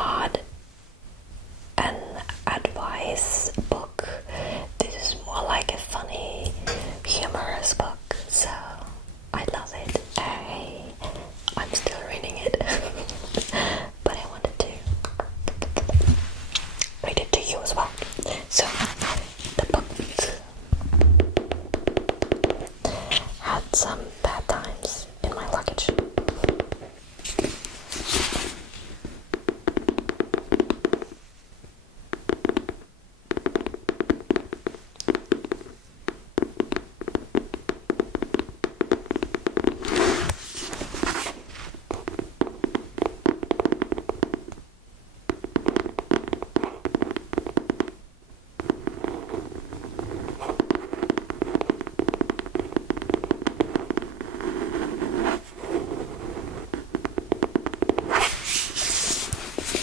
not an advice book. This is more like a funny, humorous book, so I love it. I'm still reading it, but I wanted to read it to you as well. So, the book had some bad times in my luggage.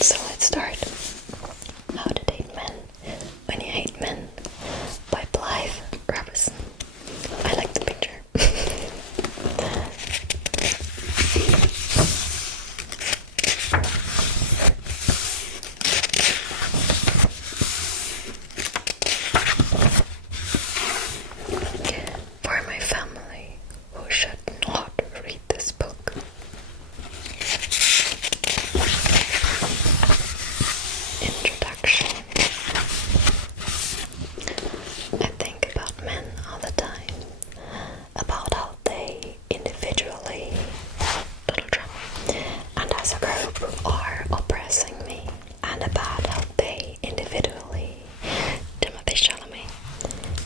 So let's start. How to Date Men When You Hate Men by Blythe Robinson. I like the picture. For my family who should not read this book. Introduction. I think about men all the time, about how they individually, little drama, and as a group are oppressing me, and about how they individually, Timothy Chalamet,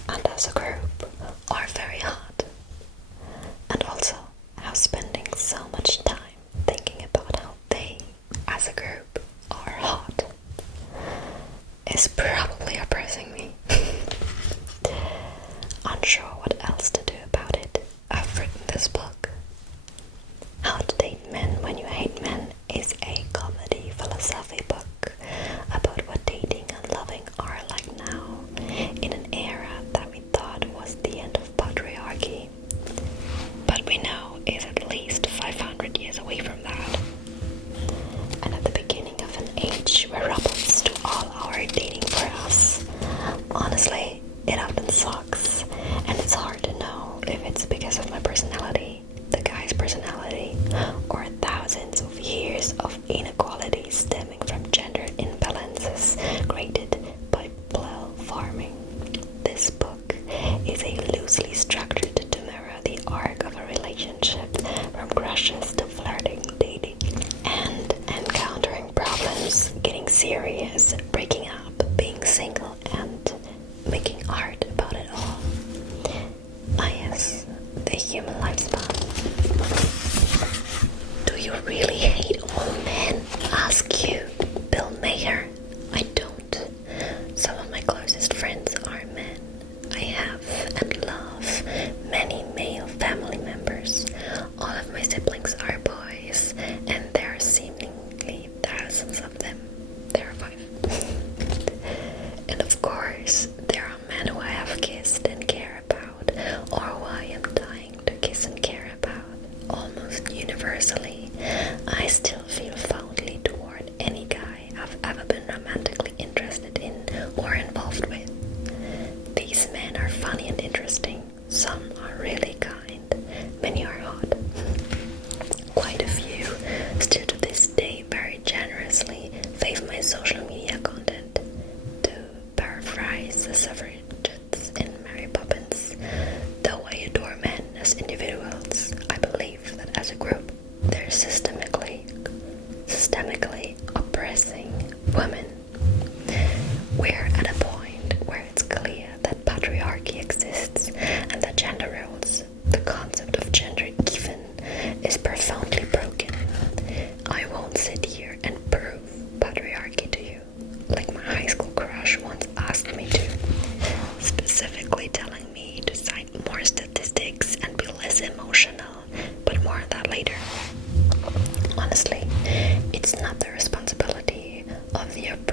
and as a group are very hot, and also how spending so much time thinking about how they, as a group, are hot is probably oppressing me. Unsure what else to do about it, I've written this book. How to Date Men When You Hate Men is a comedy philosophy book about what dating and loving are like now, in an era that we thought was the end of patriarchy, but we know is at least 500 years away from that, and at the beginning of an age where robots do all our dating for us. Honestly, it often sucks, and it's hard to know if it's because of my personality, the guy's personality, or thousands of years of inequality stemming from gender imbalances created by blow farming. This book is a loosely structured to mirror the arc of a relationship, from crushes to flirting, dating, and encountering problems, getting serious, breaking up, being single, and making art about it all. Ah yes, the human lifespan. Do you really hate all men? Ask you, Bill Mayer. I don't. Some of my closest friends are men. I have and love many male family members. All of my siblings are boys, and there are seemingly thousands of them. There are 5. And of course, there are men who I have kissed and care about, or who I am dying to kiss and care about. Almost universally, I still feel fondly toward any guy I've ever been romantically interested in or involved with. These men are funny and interesting. Some are really kind. Many are hot. Quite a few still to this day very generously fave my social media content. To paraphrase the suffragettes in Mary Poppins, though I adore men as individuals, I believe that as a group they're systemically oppressing women. We're at a point where it's clear that patriarchy exists and that gender roles, the concept of gender even, is profoundly broken. I won't sit here and prove patriarchy to you, like my high school crush once asked me to, specifically telling me to cite more statistics and be less emotional, but more on that later. Honestly, it's not the responsibility of the oppressed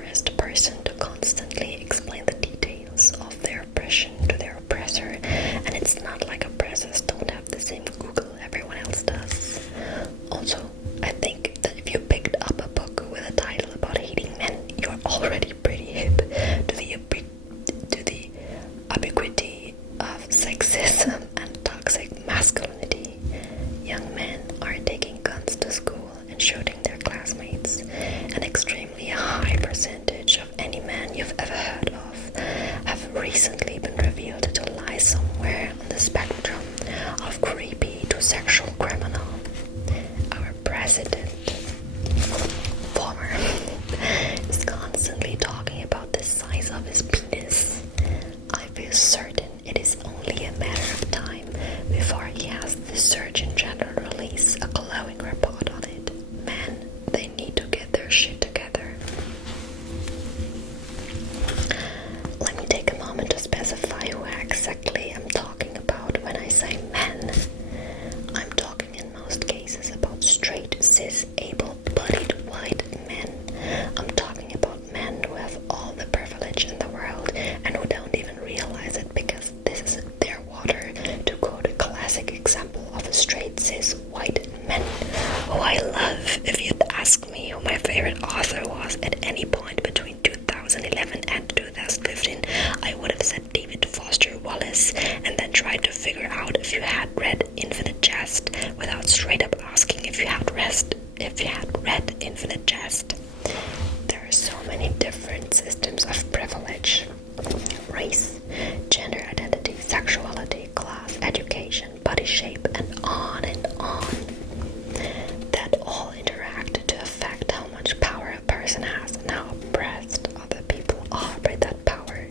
class at any point between 2011 and 2015, I would have said David Foster Wallace and then tried to figure out if you had read Infinite Jest without straight up asking if you had read Infinite Jest. There are so many different systems of privilege. Race, gender identity, sexuality, class, education, body shape, and on that all interact to affect how much power a person has and how oppressed other people are by that power.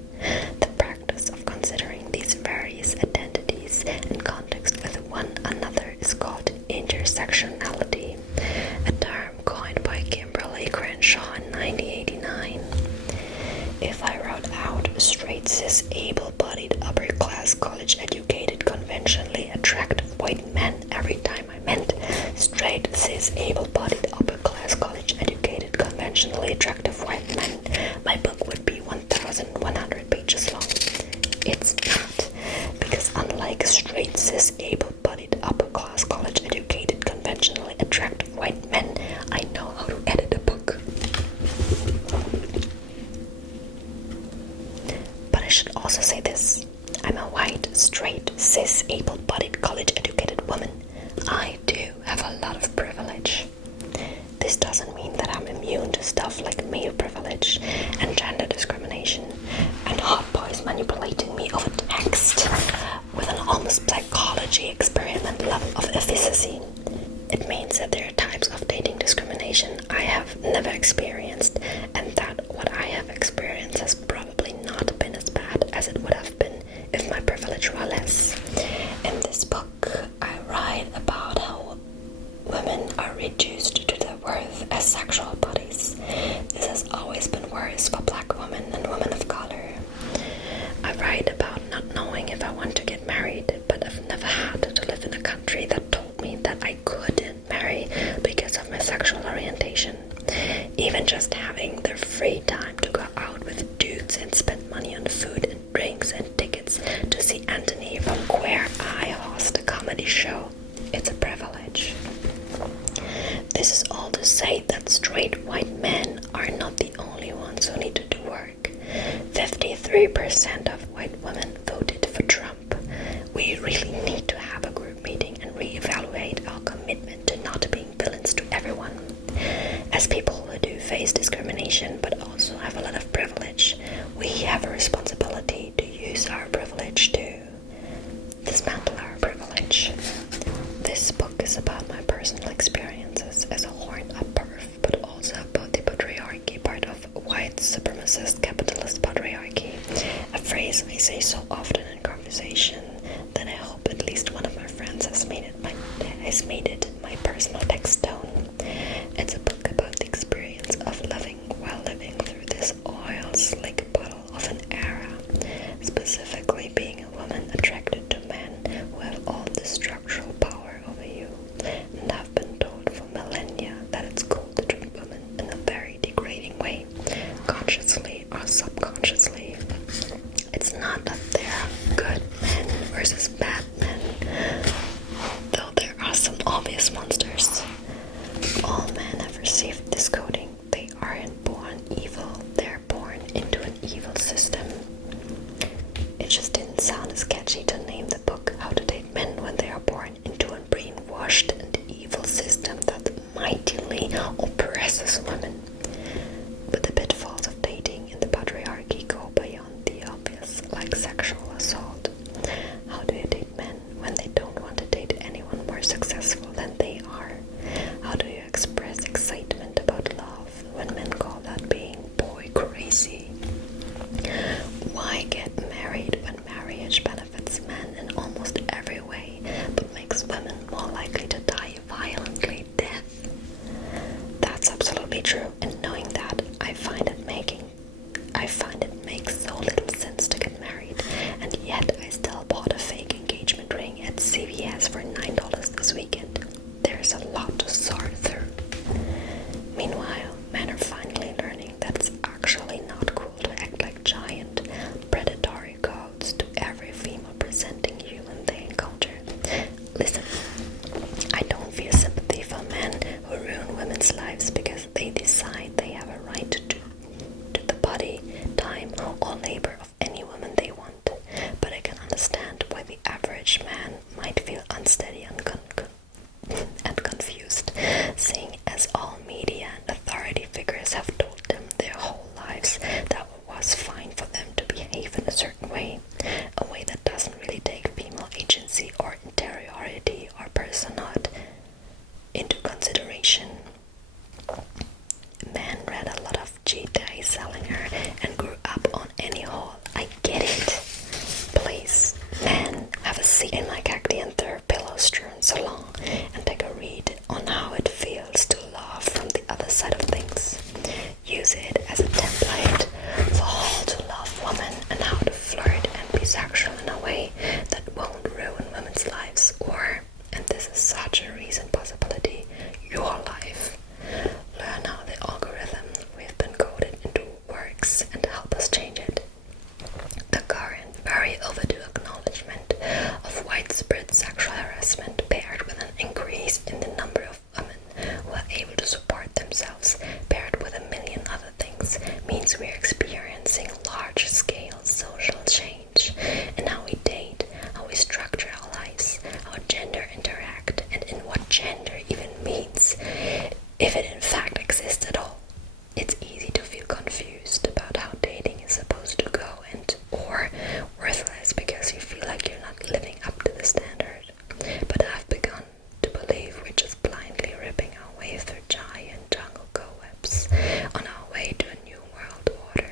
The practice of considering these various identities in context with one another is called intersectionality, a term coined by Kimberly Crenshaw in 1989. If I wrote out straight, cis, able-bodied, upper-class, college-educated, conventionally attractive white men every time I meant straight, cis, able-bodied, upper-class, college-educated, conventionally attractive white men, my book would be 1,100 pages long. It's not, because unlike straight, cis, able-bodied, upper-class, college-educated, conventionally attractive white men, I know how to edit a book. But I should also say this. I'm a white, straight, cis, able-bodied, college-educated woman. I do have a lot of privilege. This doesn't mean that I'm immune to stuff like male privilege and gender discrimination and hot boys manipulating me over text with an almost psychology experiment level of efficacy. It means that there are types of dating discrimination I have never experienced, and that what I have experienced has probably not been as bad as it would have been if my privilege were less. In this book, I write about how women are reduced to their worth as sexual bodies. This has always been worse for black women and women of color. I write about not knowing if I want to get married, but I've never had to live in a country that told me that I couldn't marry because of my sexual orientation. Even just having the free time to go out with dudes and spend money on food and drinks and tickets to see Anthony from Queer Eye host a comedy show. It's a privilege. This is all to say that straight white men are not the only ones who need to do work. 53% of white women voted for Trump. We really need to have a group meeting and reevaluate our commitment to not being villains to everyone. As people who do face discrimination but also have a lot of privilege, we have a responsibility to use our privilege to dismantle our privilege. This book is about my personal experiences as a horned-up perv, but also about the patriarchy part of white supremacist capitalist patriarchy, a phrase I say so often in conversation that I hope at least one of my friends has made it my personal text tone. It's a book about the experience of living while living through this oil slick bottle of an era, specifically being a woman attracted to men who have all the structural power over you and have been told for millennia that it's cool to treat women in a very degrading way, consciously or subconsciously. It's not that there are good men versus bad men, though there are some obvious monsters. All men have received this coding. They aren't born evil, they're born into an evil system. It just didn't sound as catchy to name the book How to Date Men When They Are Born into a Brainwashed and Evil System That Mightily Oppresses Women. But the pitfalls of dating in the patriarchy go beyond the obvious, like sexual assault. How do you date men when they don't want to date anyone more successful than they are? How do you express excitement about love when men call that being boy crazy? Why get married when marriage benefits men in almost every way, but makes women more likely to die a violently death? That's absolutely true, and knowing that, I find it makes so little sense to get married, and yet I still bought a fake engagement ring at CVS for $9 this weekend. There's a lot to sort through. Meanwhile, men are finally learning that it's actually not cool to act like giant, predatory goats to every female-presenting human they encounter. Listen, I don't feel sympathy for men who ruin women's lives because they decide they have a right to tingles means we're experiencing large-scale social change in how we date, how we structure our lives, how gender interact, and in what gender even means, if it in fact exists at all. It's easy to feel confused about how dating is supposed to go and or worthless because you feel like you're not living up to the standard. But I've begun to believe we're just blindly ripping our way through giant jungle cobwebs on our way to a new world order.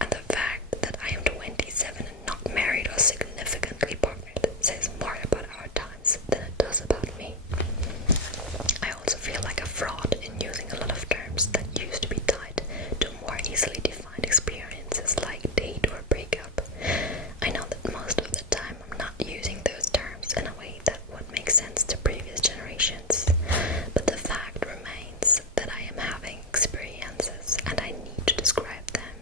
And the fact that I am 27 and not married or significantly partnered says more about our times than it does about me. I also feel like a fraud in using a lot of terms that used to be tied to more easily defined experiences like date or breakup. I know that most of the time I'm not using those terms in a way that would make sense to previous generations, but the fact remains that I am having experiences and I need to describe them,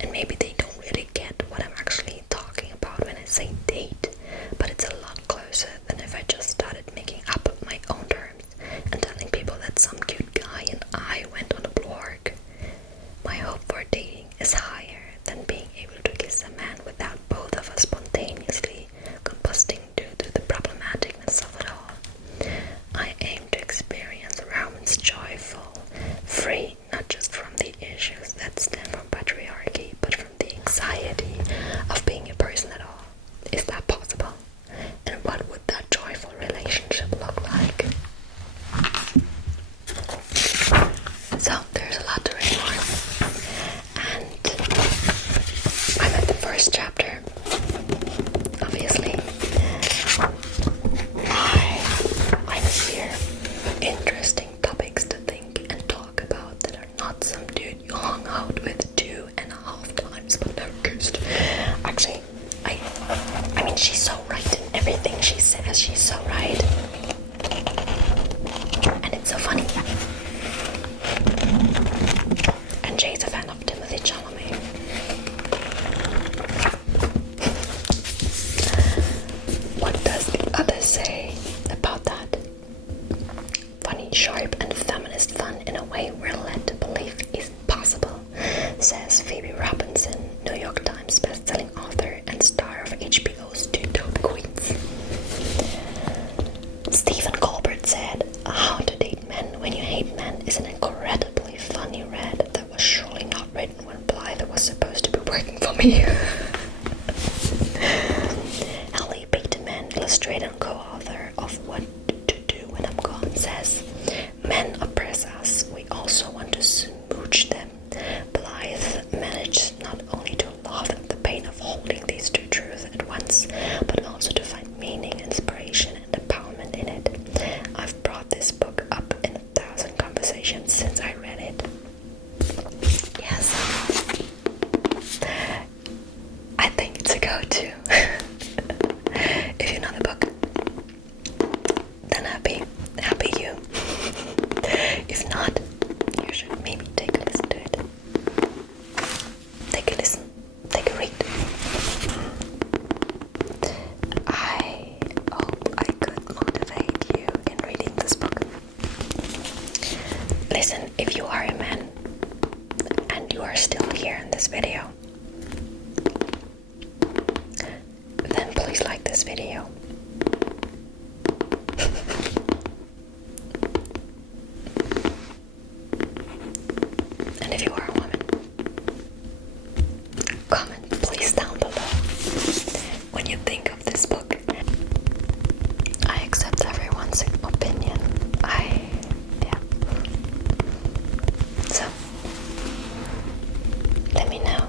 and maybe they don't really get what I'm actually talking about when I say date, but it's a lot closer than if I just started making up my own terms and telling people that some cute guy and I went on a blog. My hope for dating is higher than being able to kiss a man without both of us spontaneously combusting due to the problematicness of it all. I aim to experience romance joyful, free not just from the issues that stem from patriarchy, but from the anxiety of being a person at all. Is that possible? And what would that joyful relationship look like? So there's a lot to read more, and I'm at the first chapter. Obviously, I'm here. Interesting topics to think and talk about that are not some dude you hung out with 2.5 times but never kissed. Actually, I mean, she's so right in everything she says. She's so right, and it's so funny. And Jay's a fan of Timothy Chalamet. What does the other say about that? Funny, sharp, and feminist fun in a way we're led to believe isn't possible, says Phoebe Robinson, New York Times bestselling author and star of HBO's Two Dope Queens. Stephen Colbert said, How to Date Men When You Hate Men is an incredibly funny read that was surely not written when Blythe was supposed to be working for me. Ellie Peterman, illustrator and co-author of What to Do When I'm Gone, says, Men oppress us, we also want to smooch them. Blythe managed not only to laugh at the pain of holding these two truths at once, but also to find meaning, inspiration, and empowerment in it. I've brought this book up in 1,000 conversations since I read it. Yes, I think it's a go-to. If you know the book, then happy you. If not, you should maybe take a listen to it. Take a listen, take a read. I hope I could motivate you in reading this book. Listen, if you are a man and you are still here in this video, then please like this video. And if you are a woman, comment please down below what you think of this book. I accept everyone's opinion. Yeah. So, let me know.